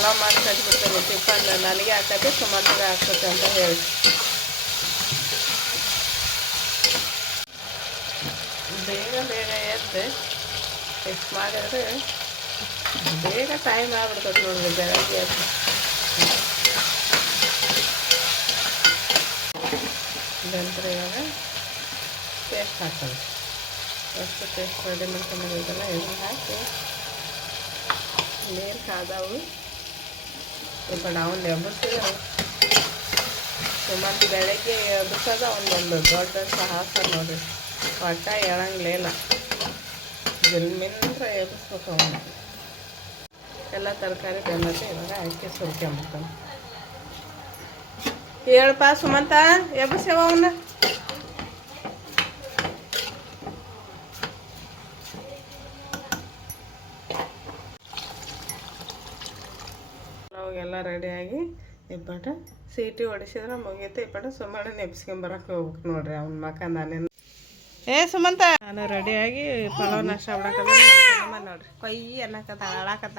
ಪಲಾವ್ ಮಾಡಿ ಕಟ್ಬಿಡ್ತೀನಿ ಟಿಫನ್ ನನಗೆ ಹಾಕತ್ತೆ ಸುಮಾರು ಹಾಕತ್ತೆ ಅಂತ ಹೇಳಿ. ಬೇಗ ಬೇಗ ಎದ್ದು ಎಷ್ಟು ಮಾಡಿದ್ರೆ ಬೇಗ ಟೈಮ್ ಆಗ್ಬಿಡ್ತದೆ ನೋಡಿ ಬೆಳಗ್ಗೆ ಎದ್ದು. ನಂತರ ಇವಾಗ ಪೇಸ್ಟ್ ಹಾಕೋದು ಎಷ್ಟು ಪೇಸ್ಟ್ ರೆಡಿ ಮಾಡ್ಕೊಂಡಿದ್ದಲ್ಲ ಇದು ಹಾಕಿ, ನೀರು ಕಾದವು ಈಗ ನಾವು ನೆಬ್ಬಸ್ತೀವಿ ಮತ್ತು ಬೆಳಗ್ಗೆ ಎಬ್ಬಿಸೋದು ಒಂದೊಂದು ದೊಡ್ಡ ಸಾಹಸ ನೋಡ್ರಿ. ಒಟ್ಟ ಹೇಳಂಗಿಲ್ಲ ಜಲ್ಮಿಂದ್ರ ಎಬ್ಬಿಸ್ಬೇಕು ಅವನು. ಎಲ್ಲ ತರಕಾರಿ ಬೆಂದತೆ ಇವಾಗ ಅಕ್ಕಿ ಸುರ್ಕೊಂಬಿಡ್ತಾನೆ. ಹೇಳಪ್ಪ ಸುಮಂತ, ಎಬ್ಬಸ್ಯಾವ ಅವನ್ನ ಅವಾಗೆಲ್ಲ ರೆಡಿಯಾಗಿ ಇಬ್ಬಟ ಸೀಟಿ ಹೊಡಿಸಿದ್ರೆ ಮುಗಿಯುತ್ತೆ. ಇಬ್ಬಟ ಸುಮ್ಮನೆ ನೆಪ್ಸ್ಕೊಂಬರಕ್ಕೆ ಹೋಗ್ಬೇಕು ನೋಡ್ರಿ ಅವ್ನ ಮಕ ನಾನೇನು ಏ ಸುಮಂತ! ನಾನು ರೆಡಿಯಾಗಿ ಪಲಾವ್ ನಾಷ್ಟ ಮಾಡಕದ ನೋಡ್ರಿ. ಕೊಯ್ಯಿ ಅನ್ನಕತ್ತ ಆಡಾಕತ್ತ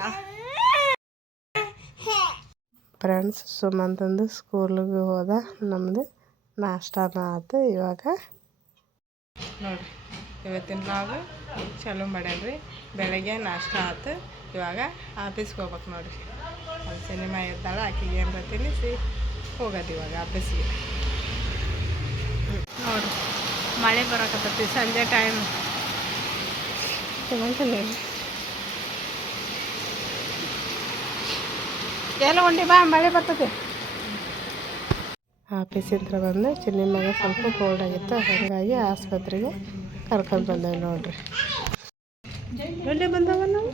ಫ್ರೆಂಡ್ಸ್ ಸುಮಂತಂದು ಸ್ಕೂಲಿಗೆ ಹೋದ. ನಮ್ಮದು ನಾಷ್ಟಾನ ಆತು ಇವಾಗ. ನೋಡ್ರಿ, ಇವತ್ತಿನ ನಾವು ಚಲೋ ಮಾಡ್ಯಾನ್ರಿ. ಬೆಳಗ್ಗೆ ನಾಷ್ಟ ಆತು. ಇವಾಗ ಆಫೀಸ್ಗೆ ಹೋಗ್ಬೇಕು ನೋಡ್ರಿ. ಅಲ್ಲಿ ಸಿನಿಮಾ ಇರ್ತಾಳೆ ಆಕೆಗೆ ಏನಾರ ತಿನ್ನಿಸಿ ಹೋಗೋದು ಇವಾಗ ಆಫೀಸ್ಗೆ ನೋಡ್ರಿ ಮಳೆ ಬರಕತ್ತೈತಿ ಸಂಜೆ ಟೈಮ್ ಎಲ್ಲ ಉಂಡಿ ಬಾ ಮಳೆ ಬರ್ತದೆ. ಆಫೀಸಿಂದ ಬಂದು ಚಿನ್ನಿ ಮಗ ಸ್ವಲ್ಪ ಕೋಲ್ಡ್ ಆಗಿತ್ತು ಹಾಗಾಗಿ ಆಸ್ಪತ್ರೆಗೆ ಕರ್ಕೊಂಡು ಬಂದೇವೆ ನೋಡ್ರಿ. ಎಲ್ಲಿ ಬಂದವ ನಾವು?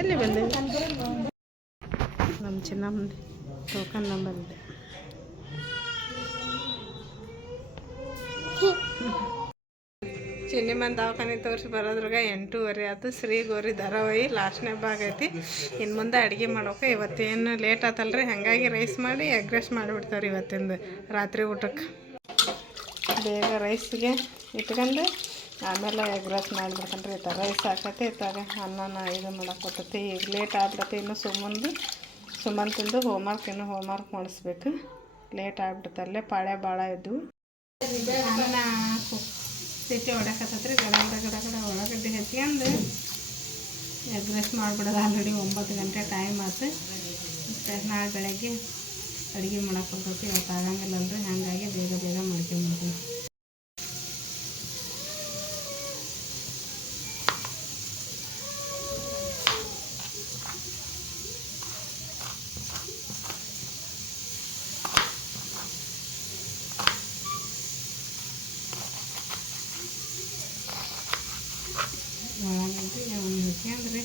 ಎಲ್ಲಿ ಬಂದೇವೆ ನಮ್ಮ ಟೋಕನ್ ನಂಬರ್ ಇದೆ. ಚಿನ್ನಿಮನ್ ದವಾಖಾನೆ ತೋರಿಸಿ ಬರೋದ್ರಾಗ ಎಂಟೂವರೆ ಆಯ್ತು ಶ್ರೀ ಗೋರಿ ಧಾರಾವಾಹಿ ಲಾಸ್ಟ್ನೇ ಭಾಗ ಐತಿ. ಇನ್ನು ಮುಂದೆ ಅಡುಗೆ ಮಾಡೋಕೆ ಇವತ್ತೇನು ಲೇಟ್ ಆತಲ್ರಿ? ಹಾಗಾಗಿ ರೈಸ್ ಮಾಡಿ ಎಗ್ ರೈಸ್ ಮಾಡಿಬಿಡ್ತಾರೆ ಇವತ್ತಿಂದ ರಾತ್ರಿ ಊಟಕ್ಕೆ. ಬೇಗ ರೈಸ್ಗೆ ಇಟ್ಕೊಂಡು ಆಮೇಲೆ ಎಗ್ ರೈಸ್ ಮಾಡಿಬಿಡ್ತಾನೆ ರೀ ರೈಸ್ ಹಾಕತ್ತೆ ಇತ್ತಾಗ ಅನ್ನನ ಇದು ಮಾಡಕ್ಕೆ ಕೊಟ್ಟತಿ ಈಗ ಲೇಟ್ ಆಗ್ಬಿಡತ್ತೆ. ಇನ್ನು ಸುಮ್ಮಂದು ಸುಮಂತಂದು ಹೋಮ್ವರ್ಕ್, ಇನ್ನು ಹೋಮ್ವರ್ಕ್ ಮಾಡಿಸ್ಬೇಕು ಲೇಟ್ ಆಗಿಬಿಡ್ತಲ್ಲೇ ಪಾಳೆ ಭಾಳ ಇದ್ವು. ಅನ್ನ ಸಿಟಿ ಹೊಡಕತ್ತೈತ್ರಿ ಗಡ ಗಡ ಗಡ ಗಡ ಉಳ್ಳಾಗಡ್ಡಿ ಹೆಚ್ಕೊಂಡು ಎಗ್ ರೈಸ್ ಮಾಡಿಬಿಡೋದು. ಆಲ್ರೆಡಿ ಒಂಬತ್ತು ಗಂಟೆ ಟೈಮ್ ಆಯ್ತು ಮತ್ತು ನಾಳೆ ಬೆಳಗ್ಗೆ ಅಡುಗೆ ಮಾಡಕ್ಕೆ ಬರ್ತೈತಿ ಇವತ್ತು ಆಗಂಗಿಲ್ಲಲ್ರಿ ಹಾಗಾಗಿ ಬೇಗ ಬೇಗ ಮಾಡ್ಕೊಂಬಿಡ್ತೀನಿ ಒಳಗಂಟ್ರಿ ಅವನು ಹಚ್ಕೊಂಡ್ರಿ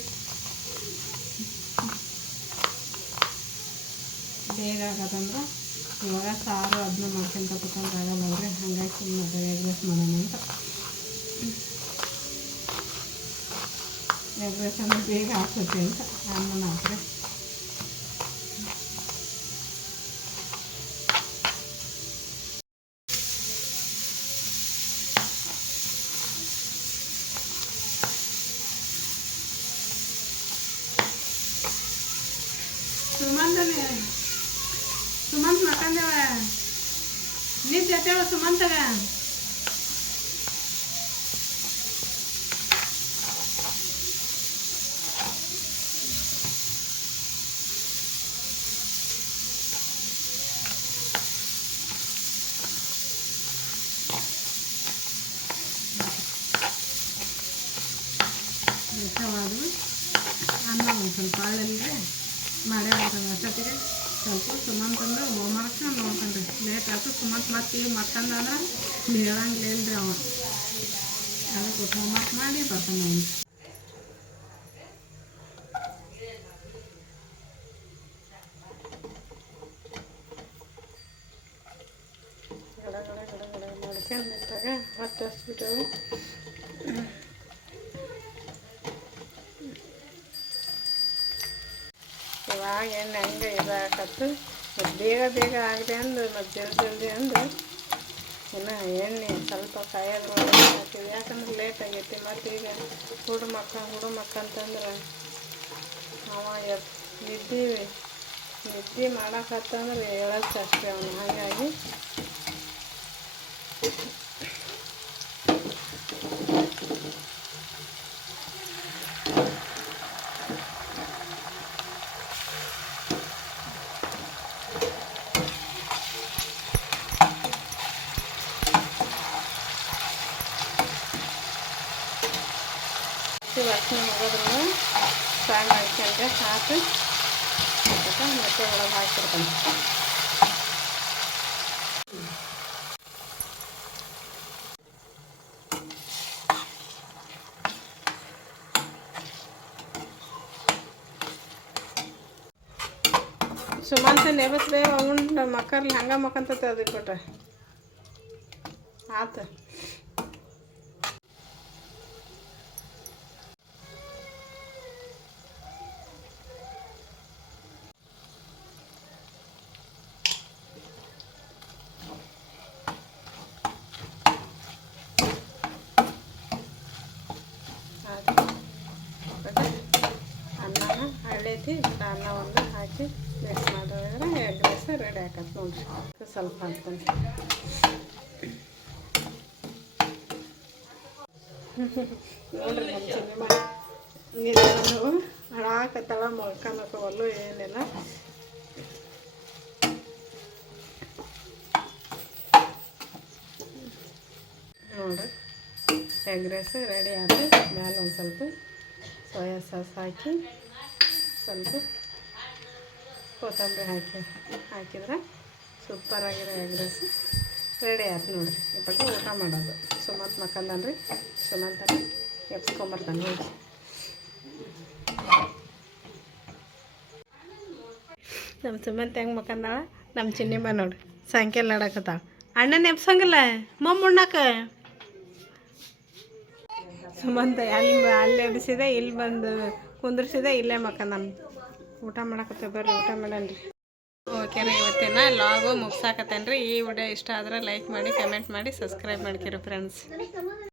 ಬೇಗ ಆಗೋದಂದ್ರೆ ಇವಾಗ ಸಾರು ಅದನ್ನ ಮಾಡ್ಕೊಂತ ಕುತ್ಕೊಂಡ್ರೆ ಆಗಲ್ಲಂದ್ರೆ ಹಂಗಾಗಿ ಸುಮ್ಮನೆ ಎಗ್ ರೈಸ್ ಮಾಡೋಣ ಅಂತ. ಎಗ್ ರೈಸ್ ಅಂದ್ರೆ ಬೇಗ ಆಗ್ತದೆ ಅಂತ. ಅನ್ನ ಹಾಕ್ರಿ ಸುಮಂತ್ ಮಕ್ಕಂದೇವ ನೀ ಜೊತೆವ ಸುಮಂತಗ ಮಿಶ್ರವಾದವು ಅನ್ನ ಒಂದು ಸ್ವಲ್ಪ ಅಳ್ಳಲ್ಲಿಗೆ ಮಾಡೇ ಬಿಡ್ತದೆ ಅಷ್ಟೊತ್ತಿಗೆ ಸ್ವಲ್ಪ ಸುಮಂತಂದು ಹೋಮ್ವರ್ಕ್ ನೋಡ್ಕೊಂಡ್ರಿ ಲೇಟ್ ಆಯ್ತು ಸುಮಂತ್ ಮತ್ತೆ ಈಗ ಮಕ್ಕಂದ ಅಂದ್ರೆ ಹೇಳಂಗಿಲ್ಲ ಇಲ್ರಿ ಅವ ಅದಕ್ಕೆ ಹೋಮ್ವರ್ಕ್ ಮಾಡಿ ಬರ್ತಾನೆ ಅವನು ಮಾಡ್ಕೊಂಡ್ಬಿಟ್ಟಾಗ ಮತ್ತೆ ಹಚ್ಬಿಟ್ಟವು ಇವಾಗ ಎಣ್ಣೆ ಹಂಗೆ ಇದಾಕತ್ತು. ಮತ್ತು ಬೇಗ ಬೇಗ ಆಗಿದೆ ಅಂದು, ಮತ್ತು ಜಲ್ದಿ ಜಲ್ದಿ ಅಂದು. ಇನ್ನು ಎಣ್ಣೆ ಸ್ವಲ್ಪ ಕಾಯೋದು ಹಾಕಿವಿ ಯಾಕಂದ್ರೆ ಲೇಟ್ ಆಗೈತಿ, ಮತ್ತು ಈಗ ಹುಡು ಮಕ್ಕ ಹುಡು ಮಕ್ಕ ಅಂತಂದ್ರೆ ಅವ ಎತ್ ನಿದ್ದೆ ನಿದ್ದೆ ಮಾಡಕತ್ತಂದ್ರೆ ಹೇಳೋದು ಅವನು. ಹಾಗಾಗಿ ವಾಸನೆ ಹೋಗೋದ್ರೂ ಫ್ರೈ ಮಾಡ್ಕೊಂಡ್ರೆ ಸಾಕು. ಮತ್ತೆ ಒಳಗೆ ಹಾಕಿರ್ತಾನೆ ಸುಮಂತ ನೆಬಸ್ಬೇ ಉಂಡು ಮಕ್ಕರ್ಲಿ ಹಂಗೆ ಮಕ್ಕಂತ ಅದಕ್ಕೆ ಕೊಟ್ರೆ ಆತು ಆಯ್ತು ಅನ್ನನ ಹಳ್ಳೈತಿ ಅನ್ನ ಒಂದು ಹಾಕಿ ಮಿಕ್ಸ್ ಮಾಡಿದ್ರೆ ಎಗ್ ರೈಸ್ ರೆಡಿ ಆಕತ್ ನೋಡ್ರಿ. ಸ್ವಲ್ಪ ಹಾಕ್ತಾನೆ. ನೋಡ್ರಿ ನಮ್ಮ ಹಾಳಾಕತ್ತಳ ಮೊಳ್ಕೊಳಕವಲ್ಲು ಏನಿಲ್ಲ. ನೋಡ್ರಿ, ಎಗ್ ರೈಸ್ ರೆಡಿ ಆದ್ರೆ ಮೇಲೆ ಒಂದು ಸ್ವಲ್ಪ ಸೋಯಾ ಸಾಸ್ ಹಾಕಿ ಸ್ವಲ್ಪ ಕೊತ್ತಂಬರಿ ಹಾಕಿ ಹಾಕಿದ್ರೆ ಸೂಪರಾಗಿರೋ ಎಗ್ ರೈಸ್ ರೆಡಿ ಆಯ್ತು ನೋಡಿರಿ. ಇವಾಗ ಊಟ ಮಾಡೋದು. ಸುಮಂತ್ ಮಕ್ಕಂದನ್ರಿ. ಸುಮಂತನ ಎಪ್ಸ್ಕೊಂಬರ್ತಾನೆ ನೋಡಿ ನಮ್ಮ ಸುಮಂತ್ ಹೆಂಗೆ ಮಕ್ಕಂದಾಳ? ನಮ್ಮ ಚಿನ್ನಿಮ್ಮ ನೋಡಿ ಸಾಯಂಕಾಲ ನಡಕತ್ತಾಳ ಅಣ್ಣನ ಎಪ್ಸಂಗಿಲ್ಲ ಮಮ್ಮ ಉಣ್ಣಾಕ? ಸುಮಂತ ಅಲ್ಲಿ ಅಲ್ಲಿ ಎಬ್ಸಿದೆ, ಇಲ್ಲಿ ಬಂದು ಕುಂದ್ರಿಸಿದೆ, ಇಲ್ಲೇ ಮಕ್ಕ ನಾನು ಊಟ ಮಾಡಕತ್ತೆ ಬರ್ರಿ, ಊಟ ಮಾಡನ್ರಿ ಓಕೆ ರೀ ಇವತ್ತಿನ ಲಾಗು ಮುಗ್ಸಾಕತ್ತೇನ್ರಿ? ಈ ವಿಡಿಯೋ ಇಷ್ಟ ಆದ್ರೆ ಲೈಕ್ ಮಾಡಿ ಕಮೆಂಟ್ ಮಾಡಿ ಸಬ್ಸ್ಕ್ರೈಬ್ ಮಾಡ್ಕಿರಿ ಫ್ರೆಂಡ್ಸ್